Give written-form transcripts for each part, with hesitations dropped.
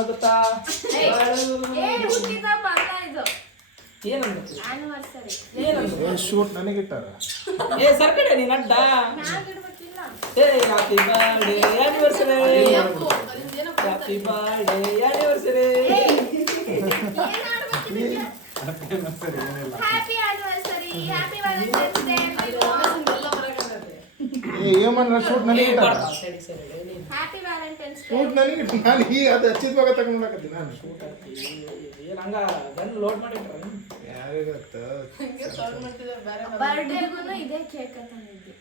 ಗೊತ್ತಾ ಶೂಟ್ ನನಗಿಟ್ಟಾರ ಏ ಸರ್ಕಡೆ ನೀನ್ ಅಡ್ಡ ಏ happy birthday anniversary happy birthday anniversary ಏಮನ್ನ ಶೂಟ್ ನನಗಿಟ್ಟಾರ ಶೂಟ್ ನನಗಿಟ್ಟು ನಾನು ಈಗ ಅದು ಹಚ್ಚಿದ್ವಾಗ ತಗೊಂಡಾಕತ್ತೀನಿ ನಾನು ಶೂಟ್ ಹಂಗ ಗನ್ ಲೋಡ್ ಮಾಡಿಟ್ರ ಯಾರಿಗತ್ತ ಬರ್ಡೇಗೂ ಇದೇ ಕೇಕ್ ತಂದಿದ್ದೆ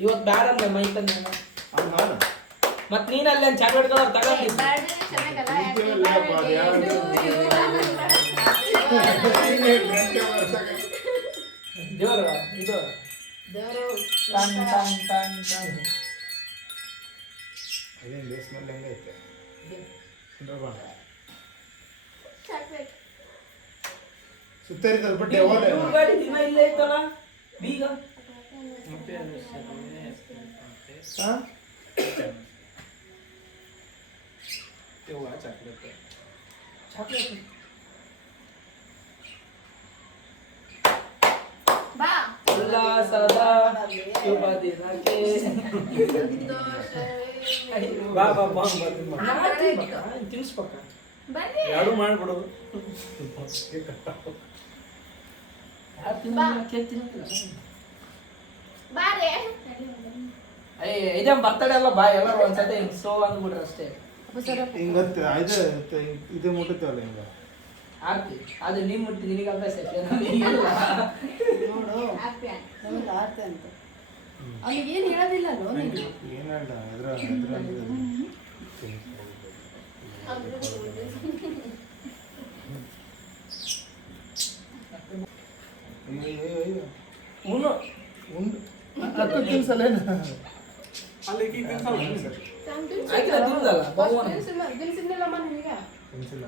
ಇವತ್ತು ಬ್ಯಾಡ ಅಂದ್ರೆ ಮೈತನ್ನ ಮತ್ ನೀನ್ ಅಲ್ಲೇ ಚಾಕ್ಲೇಟ್ ಕಲರ್ ತಗೊಂಡಿದ್ದೆ ದೇವ್ರ ಇದು ದೇವರು ಅದೇನು ಬೇಸ್ಮೆಂಟ್ ಹೆಂಗೈತೆ ಸುತ್ತರಿದ ಬಟ್ಟೆ ಗಾಡಿ ದಿನ ಇಲ್ಲೇ ಐತಲ್ಲ ಬೀಗ ಚಾಕ್ಲೇಟ್ ಬಾ ಉಲ್ಲಾಸದ ಶುಭ ದಿನಕ್ಕೆ ಬಾ ಬಾ ಬಾ ತಿನ್ಸ್ಬೇಕ ಬನ್ನಿ ಎರಡು ಮಾಡ್ಬಿಡು ಬಾರೆ ಇದೇ ಬರ್ತಡೇ ಅಲ್ಲ ಬಾ ಎಲ್ಲರೂ ಒಂದ್ಸತಿ ಸ್ಲೋ ಅಂದ್ಬಿಡ್ರಿ ಅಷ್ಟೇ ಹಿಂಗತ್ತ ಇದು ಮುಟ್ಟುತ್ತಲ್ಲ ಹಿಂಗ ಆರ್ತಿ ಅದು ನೀನ್ ಮುಟ್ಟಿ ನಿನಗೆ ಅಭ್ಯಾಸ ಐತೆ ನೋಡು ನಮಗೆ ಆರ್ತೆ ಅಂತ ಅವ್ನಿಗೆ ಏನು ಹೇಳೋದಿಲ್ಲ ಏನಲ್ಲ ಉಣ್ಣು ಉಂಡು ತಿನ್ಸಲ್ಲ ಆಯ್ತು ತಿಂದಲ್ಲ ತಿನ್ಸಿದ್ನಲ್ಲಮ್ಮ ನಿನಗೆ ತಿನ್ಸಿಲ್ಲ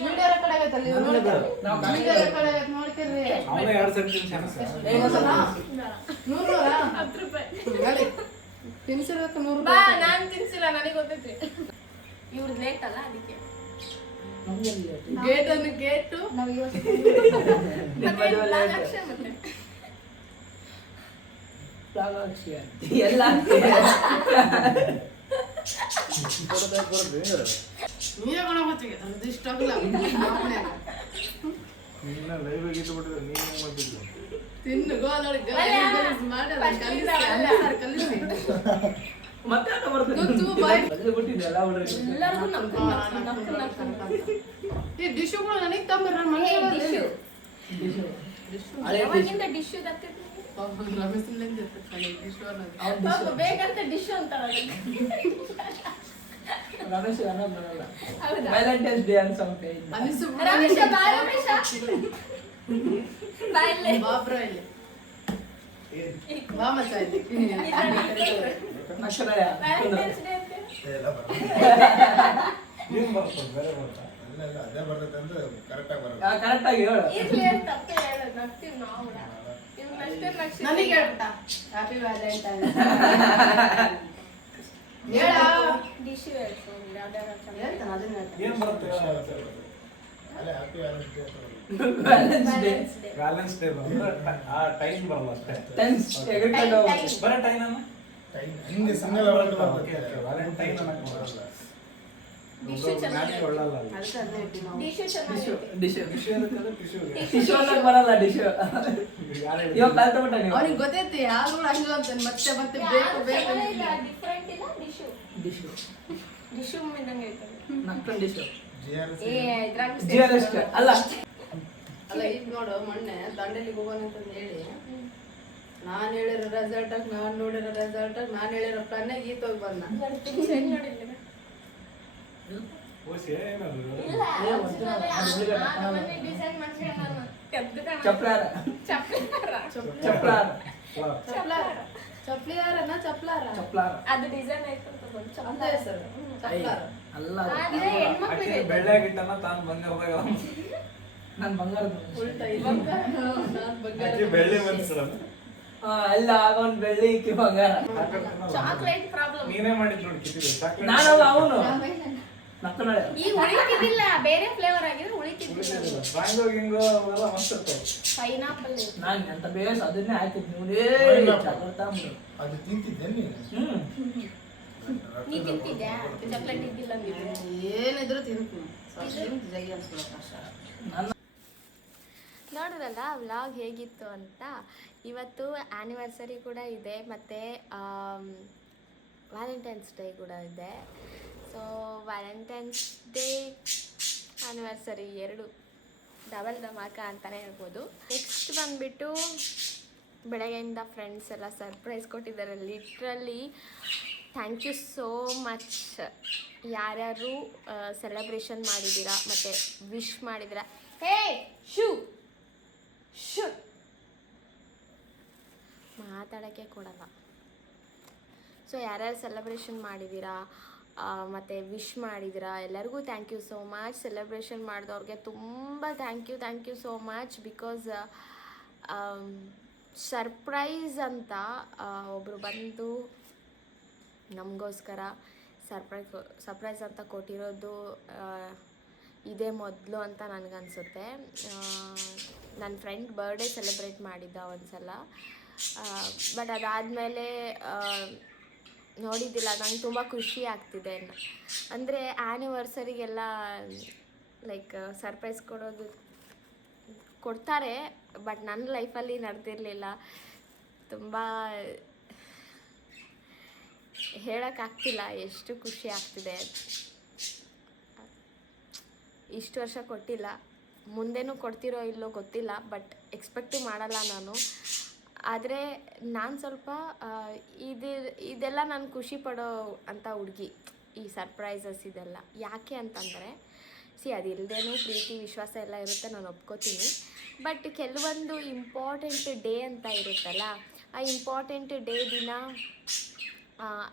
ವಿಡಿಯೋರ ಕಡೆ ಆಗೈತಲ್ಲ ವಿಡಿಯೋರ ಕಡೆ ಆಗೈತೆ ನೋಡ್ತಿರ್ರಿ ತಿನ್ಸಿರ್ಬೇಕು 100 ಬಾ ರೂಪಾಯಿ ನಾನು ತಿನ್ಸಿಲ್ಲ ನನಗೆ ಗೊತ್ತೈತಿ ಇವ್ರು ಲೇಟ್ ಅಲ್ಲ ಅದಕ್ಕೆ ಗೇಟ್ ಅನ್ನು ಗೇಟು ನಾವು ಎಲ್ಲ ನೀವೇ ಕೊಡೋತ್ತಿಗೆ ಅದು ಇಷ್ಟ ಆಗಲ್ಲ ನಿನ್ನ ಲೈವ್ ಆಗಿದ್ದು ಬಿಟ್ಟಿದ್ರೆ ನೀನು ಮಾಡ್ತಿದ್ದೆ ತಿನ್ನು ಗೋಲೊಳಗೆ ಮಾಡಲ್ಲ ಕಲಿಸಿ ಮತ್ತೆ ಎಲ್ಲರಿಗೂ ನಕ್ಕು ಈ ಡಿಶ್ಗಳು ನನಗೆ ತಂಬರ್ರ ಮನೆ ಯಾವಾಗಿಂದ ಡಿಶ್ಶು ದಕ್ಕೈತಿ ಬೇಕಂತ ಡಿಶ್ ಅಂತಾರ ರಮೇಶ್ ವ್ಯಾಲೆಂಟೈನ್ಸ್ ಡೇ ಅಂತ ರಮೇಶ ಬಾ ರಮೇಶ ಬಾ ಇಲ್ಲಿ ಬಾಬ್ರ ಇಲ್ಲಿ ಬಾ ಮಚ್ಚ ಇಲ್ಲಿ ನಕ್ಷತ್ರಯ ವ್ಯಾಲೆಂಟೈನ್ಸ್ ಡೇ ಅಂತ ಏನು ಬರ್ತದೆ ಬೇರೆ ಬರ್ತಾ ಅದೇ ಬರ್ತೈತೆ ಅಂತ ಕರೆಕ್ಟಾಗಿ ಬರುತ್ತೆ ಕರೆಕ್ಟಾಗಿ ಹೇಳು ಇರ್ಲಿ ಅಂತ ತಪ್ಪೇ ಹೇಳೋದು ನಗ್ತೀವಿ ನಾವು ಇವ್ನಷ್ಟೇ ನಕ್ಷತ್ರ ನನಗೆ ಹೇಳ್ತಾ ಹ್ಯಾಪಿ ವ್ಯಾಲೆಂಟೈನ್ಸ್ ಹೇಳ ಡಿಶ್ ಹೇಳ್ತೀನಿ ಯಾವ್ದಾದ್ರು ಹೇಳ್ತಾನೆ ಅದನ್ನ ಹೇಳ್ತಾನೆ ಏನು ಬರುತ್ತೆ ಅಲ್ಲೇ happy valence day valence day ಬಂದ್ರೆ ಆ ಟೈಮ್ ಬರಲ್ಲ ಅಷ್ಟೇ ಟೆನ್ಸ್ ಎಗರ್ಕೊಂಡು ಬರೀ ಟೈಮ್ ಅಮ್ಮ ಟೈಮ್ ಹಿಂಗೆ ಸಿಂಗಲ್ ಅವರ್ ಬರ್ತದೆ ವ್ಯಾಲೆಂಟೈನ್ ಅನ್ನಕ್ಕೆ ಬರಲ್ಲ ಡಿಶ್ ಮ್ಯಾಚ್ ಚೆನ್ನಾಗಿ ಒಳ್ಳಲ್ಲ ಅದಕ್ಕೆ ಅದನ್ನ ಇಟ್ಟು ನಾವು ಡಿಶ್ ಚೆನ್ನಾಗಿ ಡಿಶ್ ಟಿಶ್ಯೂ ಇರುತ್ತೆ ಟಿಶ್ಯೂ ಟಿಶ್ಯೂ ಅನ್ನಕ್ ಬರಲ್ಲ ಡಿಶ್ ಯಾರು ಇವಾಗ ಕಲ್ತ್ಬಿಟ್ಟ ನೀವು ಅವನಿಗೆ ಗೊತ್ತೈತಿ ಯಾರು ಹಂಗ ಅಂತ ಮತ್ತೆ ಮತ್ತೆ ಬೇಕು ಬೇಕು ಇಲ್ಲ ಡಿಫರೆಂಟ್ ಇಲ್ಲ ಡಿಶ್ ಡಿಶ್ ಡಿಶ್ ಇದ್ದಂಗೆ ಐತದೆ ನಕ್ಕನ್ ಡಿಶ್ ಏ ಇದ್ರಾಗ ಜಿಆರ್ಎಸ್ ಅಲ್ಲ ಅಲ್ಲ ಈಗ ನೋಡು ಮೊನ್ನೆ ದಂಡೇಲಿಗೆ ಹೋಗೋಣ ಅಂತ ಹೇಳಿ ನಾನು ಹೇಳಿರೋ ರೆಸಾರ್ಟ್ ನಾನು ನೋಡಿರೋ ರೆಸಾರ್ಟ್ ನಾನು ಹೇಳಿರೋ ಪ್ಲಾನ್ ಗೀತ ಹೋಗಿ ಬಂದ ಸರಿ ನೋಡಿಲ್ಲ ಓಸಿ ಏನದು ಇಲ್ಲ ನಮ್ಮನೆ ಡಿಸೈನ್ ಮಾಡ್ಸ್ಕೊಂಡು ಚಪ್ಲಾರ ಚಪ್ಲಾರ ಚಪ್ಲಾರ ಚಪ್ಲಿಯಾರನ ಚಪ್ಲಾರ ಚಪ್ಲಾರ ಅದು ಡಿಸೈನ್ ಆಯ್ತು ಅಂತ ಬಂತು ಅಂತ ಹೆಸರು ಚಪ್ಲಾರ ಅಲ್ಲ ಆದ್ರೆ ಹೆಣ್ಮಕ್ಳಿಗೆ ಆಕೆ ಬೆಳ್ಳಾಗಿಟ್ಟನ ತಾನು ಬಂಗಾರದಾಗ ನಾನು ಬಂಗಾರದ ಉಲ್ಟಾ ಇವಾಗ ನಾನು ಆಕೆ ಬೆಳ್ಳಿ ಮನುಷ್ಯರಲ್ಲ ಎಲ್ಲ ಆಗೊಂಡ್ ಬೆಳ್ಳಿ ಇಕ್ಕಿ ಬಂಗಾರ. Chocolate problem. ನೀನೇ ಮಾಡಿದ್ ನೋಡಿ ಕಿತ್ತಿದ್ದು ಚಾಕ್ಲೇಟ್. ನಾನಲ್ಲ ಅವನು ನಕ್ಕನಳೆ. ಈಗ ಉಳಿತಿದ್ದಿಲ್ಲ, ಬೇರೆ ಫ್ಲೇವರ್ ಆಗಿದ್ರೆ ಉಳಿತಿದ್ದಿಲ್ಲ. ಮ್ಯಾಂಗೋ ಗಿಂಗೋ ಅವೆಲ್ಲ ಮಸ್ತ್ ಇರ್ತಾವೆ. ಪೈನಾಪಲ್. ನಾನು ಅಂತ ಬೇಸ್ ಅದನ್ನೇ ಹಾಕಿದ್ ನೀವೇ ಚಾಕ್ಲೇಟ್ ತಗೊಂಡ್ಬಿಡು. ಅದು ತಿಂತಿದ್ದೆ ನೀನು ನೀ ತಿಂತಿದ್ಯಾ ಚಾಕ್ಲೇಟ್ ಇದ್ದಿಲ್ಲ ನೀವು? ಏನಿದ್ರು ತಿಂತೀನಿ. ಜಗಿ ಅನ್ಸ್ಕೊಳ್ಳೋ ಕಷ್ಟ. ನೋಡಿದ್ರಲ್ಲ ವ್ಲಾಗ್ ಹೇಗಿತ್ತು ಅಂತ. ಇವತ್ತು ಆ್ಯನಿವರ್ಸರಿ ಕೂಡ ಇದೆ ಮತ್ತು ವ್ಯಾಲೆಂಟೈನ್ಸ್ ಡೇ ಕೂಡ ಇದೆ. ಸೊ ವ್ಯಾಲೆಂಟೈನ್ಸ್ ಡೇ ಆ್ಯನಿವರ್ಸರಿ ಎರಡು ಡಬಲ್ ಧಮಾಕ ಅಂತಲೇ ಹೇಳ್ಬೋದು. ನೆಕ್ಸ್ಟ್ ಬಂದುಬಿಟ್ಟು ಬೆಳಗ್ಗೆಯಿಂದ ಫ್ರೆಂಡ್ಸ್ ಎಲ್ಲ ಸರ್ಪ್ರೈಸ್ ಕೊಟ್ಟಿದ್ದಾರೆ. Literally thank you so much. ಯಾರ್ಯಾರು ಸೆಲೆಬ್ರೇಷನ್ ಮಾಡಿದ್ದೀರಾ ಮತ್ತು ವಿಶ್ ಮಾಡಿದ್ದೀರಾ. ಹೇ ಶೂ ಶೂ ಮಾತಾಡೋಕ್ಕೆ ಕೊಡಲ್ಲ. ಸೊ ಯಾರ್ಯಾರು ಸೆಲೆಬ್ರೇಷನ್ ಮಾಡಿದ್ದೀರಾ ಮತ್ತು ವಿಶ್ ಮಾಡಿದ್ದೀರಾ ಎಲ್ಲರಿಗೂ thank you so much. Celebration ಮಾಡಿದವ್ರಿಗೆ ತುಂಬ thank you so much. Because surprise ಅಂತ ಒಬ್ಬರು ಬಂದು ನಮಗೋಸ್ಕರ ಸರ್ಪ್ರೈಸ್ ಅಂತ ಕೊಟ್ಟಿರೋದು ಇದೇ ಮೊದಲು ಅಂತ ನನಗನ್ಸುತ್ತೆ. ನನ್ನ ಫ್ರೆಂಡ್ ಬರ್ಡೇ ಸೆಲೆಬ್ರೇಟ್ ಮಾಡಿದ್ದ ಒಂದು ಸಲ. ಬಟ್ ಅದಾದಮೇಲೆ ನೋಡಿದ್ದಿಲ್ಲ. ನಂಗೆ ತುಂಬ ಖುಷಿ ಆಗ್ತಿದೆ. ಅಂದರೆ ಆ್ಯನಿವರ್ಸರಿಗೆಲ್ಲ ಲೈಕ್ ಸರ್ಪ್ರೈಸ್ ಕೊಡ್ತಾರೆ. ಬಟ್ ನನ್ನ ಲೈಫಲ್ಲಿ ನಡೆದಿರಲಿಲ್ಲ. ತುಂಬ ಹೇಳೋಕ್ಕಾಗ್ತಿಲ್ಲ ಎಷ್ಟು ಖುಷಿ ಆಗ್ತಿದೆ. ಇಷ್ಟು ವರ್ಷ ಕೊಟ್ಟಿಲ್ಲ, ಮುಂದೆನೂ ಕೊಡ್ತಿರೋ ಇಲ್ಲೋ ಗೊತ್ತಿಲ್ಲ. ಬಟ್ ಎಕ್ಸ್ಪೆಕ್ಟು ಮಾಡಲ್ಲ ನಾನು. ಆದರೆ ನಾನು ಸ್ವಲ್ಪ ಇದೆಲ್ಲ ನಾನು ಖುಷಿ ಪಡೋ ಅಂಥ ಹುಡುಗಿ, ಈ ಸರ್ಪ್ರೈಸಸ್ ಇದೆಲ್ಲ. ಯಾಕೆ ಅಂತಂದರೆ ಅದಿಲ್ಲದೇನೂ ಪ್ರೀತಿ ವಿಶ್ವಾಸ ಎಲ್ಲ ಇರುತ್ತೆ, ನಾನು ಒಪ್ಕೋತೀನಿ. ಬಟ್ ಕೆಲವೊಂದು ಇಂಪಾರ್ಟೆಂಟ್ ಡೇ ಅಂತ ಇರುತ್ತಲ್ಲ, ಆ ಇಂಪಾರ್ಟೆಂಟ್ ಡೇ ದಿನ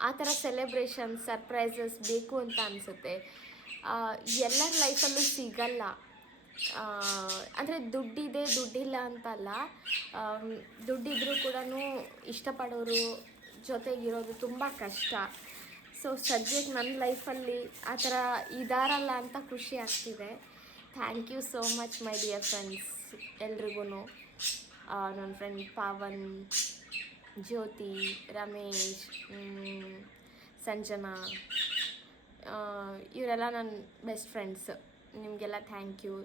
ಆ ಥರ ಸೆಲೆಬ್ರೇಷನ್ ಸರ್ಪ್ರೈಸಸ್ ಬೇಕು ಅಂತ ಅನಿಸುತ್ತೆ. ಎಲ್ಲರ ಲೈಫಲ್ಲೂ ಸಿಗಲ್ಲ. ಅಂದರೆ ದುಡ್ಡಿಲ್ಲ ಅಂತಲ್ಲ, ದುಡ್ಡಿದ್ರೂ ಕೂಡ ಇಷ್ಟಪಡೋರು ಜೊತೆಗಿರೋದು ತುಂಬ ಕಷ್ಟ. ಸೊ ಸದ್ಯಕ್ಕೆ ನನ್ನ ಲೈಫಲ್ಲಿ ಆ ಥರ ಇದಾರಲ್ಲ ಅಂತ ಖುಷಿ ಆಗ್ತಿದೆ. Thank you so much my dear friends ಎಲ್ರಿಗೂ. ನನ್ನ ಫ್ರೆಂಡ್ ಪಾವನ್, ಜ್ಯೋತಿ, ರಮೇಶ್, ಸಂಜನಾ, ಇವರೆಲ್ಲ ನನ್ನ ಬೆಸ್ಟ್ ಫ್ರೆಂಡ್ಸ್. ನಿಮಗೆಲ್ಲ ಥ್ಯಾಂಕ್ ಯು.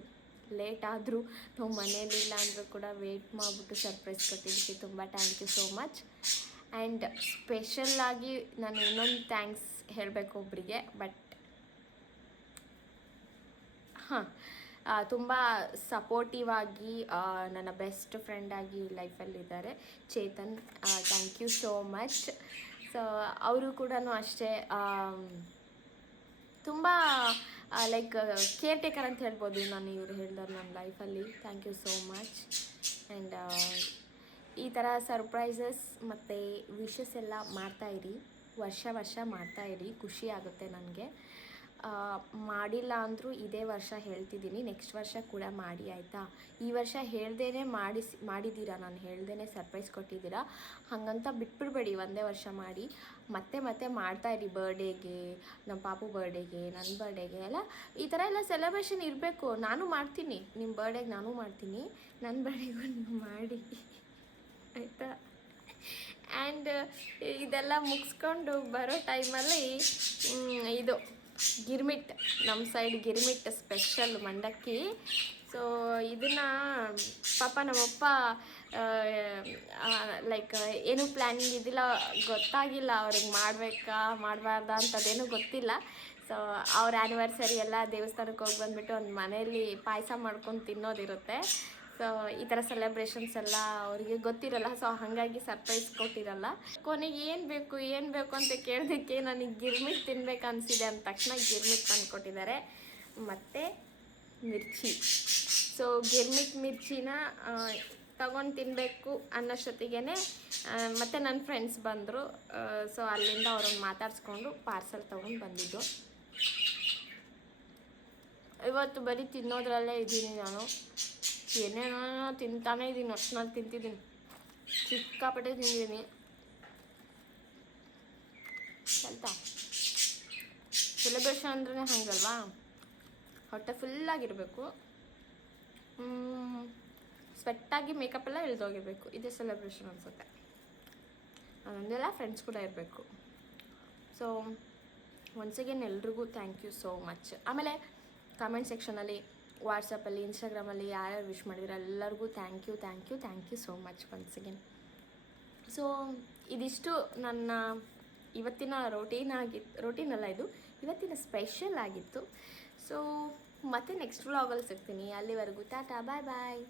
ಲೇಟ್ ಆದರೂ ನಾವು ಮನೇಲಿಲ್ಲ ಅಂದರೂ ಕೂಡ ವೆಯ್ಟ್ ಮಾಡಿಬಿಟ್ಟು ಸರ್ಪ್ರೈಸ್ ಕೊಟ್ಟಿದ್ದಕ್ಕೆ ತುಂಬ thank you so much. And ಸ್ಪೆಷಲ್ಲಾಗಿ ನಾನು ಇನ್ನೊಂದು ಥ್ಯಾಂಕ್ಸ್ ಹೇಳಬೇಕು ಒಬ್ಬರಿಗೆ. ಬಟ್ ತುಂಬ ಸಪೋರ್ಟಿವ್ ಆಗಿ ನನ್ನ ಬೆಸ್ಟ್ ಫ್ರೆಂಡಾಗಿ ಲೈಫಲ್ಲಿದ್ದಾರೆ Chetan. Thank you so much. So ಅವರು ಕೂಡ ಅಷ್ಟೇ ತುಂಬ ಲೈಕ್ ಕೇರ್ ಟೇಕರ್ ಅಂತ ಹೇಳ್ಬೋದು ನಾನು. ಇವರು ಹೇಳಿದವ್ರು ನನ್ನ ಲೈಫಲ್ಲಿ. Thank you so much. And ಈ ಥರ ಸರ್ಪ್ರೈಸಸ್ ಮತ್ತು ವಿಶಸ್ ಎಲ್ಲ ಮಾಡ್ತಾಯಿರಿ, ವರ್ಷ ಮಾಡ್ತಾಯಿರಿ. ಖುಷಿ ಆಗುತ್ತೆ ನನಗೆ. ಮಾಡಿಲ್ಲ ಅಂದರೂ ಇದೇ ವರ್ಷ ಹೇಳ್ತಿದ್ದೀನಿ, ನೆಕ್ಸ್ಟ್ ವರ್ಷ ಕೂಡ ಮಾಡಿ ಆಯಿತಾ. ಈ ವರ್ಷ ಹೇಳ್ದೇ ಮಾಡಿದ್ದೀರಾ, ನಾನು ಹೇಳ್ದೇ ಸರ್ಪ್ರೈಸ್ ಕೊಟ್ಟಿದ್ದೀರಾ. ಹಾಗಂತ ಬಿಟ್ಬಿಡ್ಬೇಡಿ, ಒಂದೇ ವರ್ಷ ಮಾಡಿ. ಮತ್ತೆ ಮಾಡ್ತಾಯಿರಿ. ಬರ್ಡೇಗೆ, ನಮ್ಮ ಪಾಪು ಬರ್ಡೇಗೆ, ನನ್ನ ಬರ್ಡೇಗೆ ಎಲ್ಲ ಈ ಥರ ಎಲ್ಲ ಸೆಲೆಬ್ರೇಷನ್ ಇರಬೇಕು. ನಾನು ಮಾಡ್ತೀನಿ, ನಿಮ್ಮ ಬರ್ಡೇಗೆ ನಾನು ಮಾಡ್ತೀನಿ, ನನ್ನ ಬರ್ಡೇಗೂ ನೀವು ಮಾಡಿ ಆಯಿತಾ. ಆ್ಯಂಡ್ ಇದೆಲ್ಲ ಮುಗಿಸ್ಕೊಂಡು ಬರೋ ಟೈಮಲ್ಲಿ ಇದು ಗಿರ್ಮಿಟ್, ನಮ್ಮ ಸೈಡ್ ಗಿರ್ಮಿಟ್ ಸ್ಪೆಷಲ್ ಮಂಡಕ್ಕಿ. ಸೊ ಇದನ್ನು ಪಾಪ ನಮ್ಮಪ್ಪ ಲೈಕ್ ಏನೂ ಪ್ಲ್ಯಾನಿಂಗ್ ಇದ್ದಿಲ್ಲ, ಗೊತ್ತಾಗಿಲ್ಲ ಅವ್ರಿಗೆ ಮಾಡಬಾರ್ದಾ ಅಂತದೇನೂ ಗೊತ್ತಿಲ್ಲ. ಸೊ ಅವ್ರ ಆ್ಯನಿವರ್ಸರಿ ಎಲ್ಲ ದೇವಸ್ಥಾನಕ್ಕೆ ಹೋಗಿ ಬಂದುಬಿಟ್ಟು ಒಂದು ಮನೆಯಲ್ಲಿ ಪಾಯಸ ಮಾಡ್ಕೊಂಡು ತಿನ್ನೋದಿರುತ್ತೆ. ಸೊ ಈ ಥರ ಸೆಲೆಬ್ರೇಷನ್ಸ್ ಎಲ್ಲ ಅವರಿಗೆ ಗೊತ್ತಿರಲ್ಲ. ಸೊ ಹಾಗಾಗಿ ಸರ್ಪ್ರೈಸ್ ಕೊಟ್ಟಿರಲ್ಲ. ಕೊನೆಗೆ ಏನು ಬೇಕು ಅಂತ ಕೇಳೋದಕ್ಕೆ ನನಗೆ ಗಿರ್ಮಿಟ್ ತಿನ್ಬೇಕು ಅನಿಸಿದೆ ಅಂದ ತಕ್ಷಣ ಗಿರ್ಮಿಟ್ ತಂದುಕೊಟ್ಟಿದ್ದಾರೆ ಮತ್ತು ಮಿರ್ಚಿ. ಸೊ ಗಿರ್ಮಿಟ್ ಮಿರ್ಚಿನ ತಗೊಂಡು ತಿನ್ನಬೇಕು ಅನ್ನೋಷ್ಟೊತ್ತಿಗೆ ಮತ್ತು ನನ್ನ ಫ್ರೆಂಡ್ಸ್ ಬಂದರು. ಸೊ ಅಲ್ಲಿಂದ ಅವ್ರನ್ನ ಮಾತಾಡಿಸ್ಕೊಂಡು ಪಾರ್ಸಲ್ ತೊಗೊಂಡು ಬಂದಿದ್ದು. ಇವತ್ತು ಬರೀ ತಿನ್ನೋದ್ರಲ್ಲೇ ಇದ್ದೀನಿ ನಾನು. ಏನೇನೋ ತಿಂತಾನೇ ಇದ್ದೀನಿ, ಒಟ್ಟಿನಲ್ಲಿ ತಿಂತಿದ್ದೀನಿ. ಸಿಕ್ಕಾಪಟ್ಟೆ ತಿಂದಿದ್ದೀನಿ. ಆಯ್ತಾ, ಸೆಲೆಬ್ರೇಷನ್ ಅಂದ್ರೆ ಹಂಗಲ್ವಾ, ಹೊಟ್ಟೆ ಫುಲ್ಲಾಗಿರಬೇಕು, ಸ್ವೆಟ್ಟಾಗಿ ಮೇಕಪ್ ಎಲ್ಲ ಇಳ್ದೋಗಿರ್ಬೇಕು, ಇದೇ ಸೆಲೆಬ್ರೇಷನ್ ಅನಿಸುತ್ತೆ. ಅದೊಂದೆಲ್ಲ ಫ್ರೆಂಡ್ಸ್ ಕೂಡ ಇರಬೇಕು. ಸೊ ಒನ್ಸ್ ಅಗೇನ್ ಎಲ್ರಿಗೂ ಥ್ಯಾಂಕ್ ಯು ಸೋ ಮಚ್. ಆಮೇಲೆ ಕಾಮೆಂಟ್ ಸೆಕ್ಷನಲ್ಲಿ, ವಾಟ್ಸಪ್ಪಲ್ಲಿ, ಇನ್ಸ್ಟಾಗ್ರಾಮಲ್ಲಿ ಯಾರ್ಯಾರು ವಿಶ್ ಮಾಡಿದ್ರೆ ಎಲ್ಲರಿಗೂ thank you so much once again. So ಇದಿಷ್ಟು ನನ್ನ ಇವತ್ತಿನ ರೋಟೀನ್ ಅಲ್ಲ, ಇದು ಇವತ್ತಿನ ಸ್ಪೆಷಲ್ ಆಗಿತ್ತು. ಸೊ ಮತ್ತೆ ನೆಕ್ಸ್ಟ್ ವ್ಲಾಗಲ್ಲಿ ಸಿಗ್ತೀನಿ. ಅಲ್ಲಿವರೆಗೂ ಟಾಟಾ, ಬಾಯ್ ಬಾಯ್.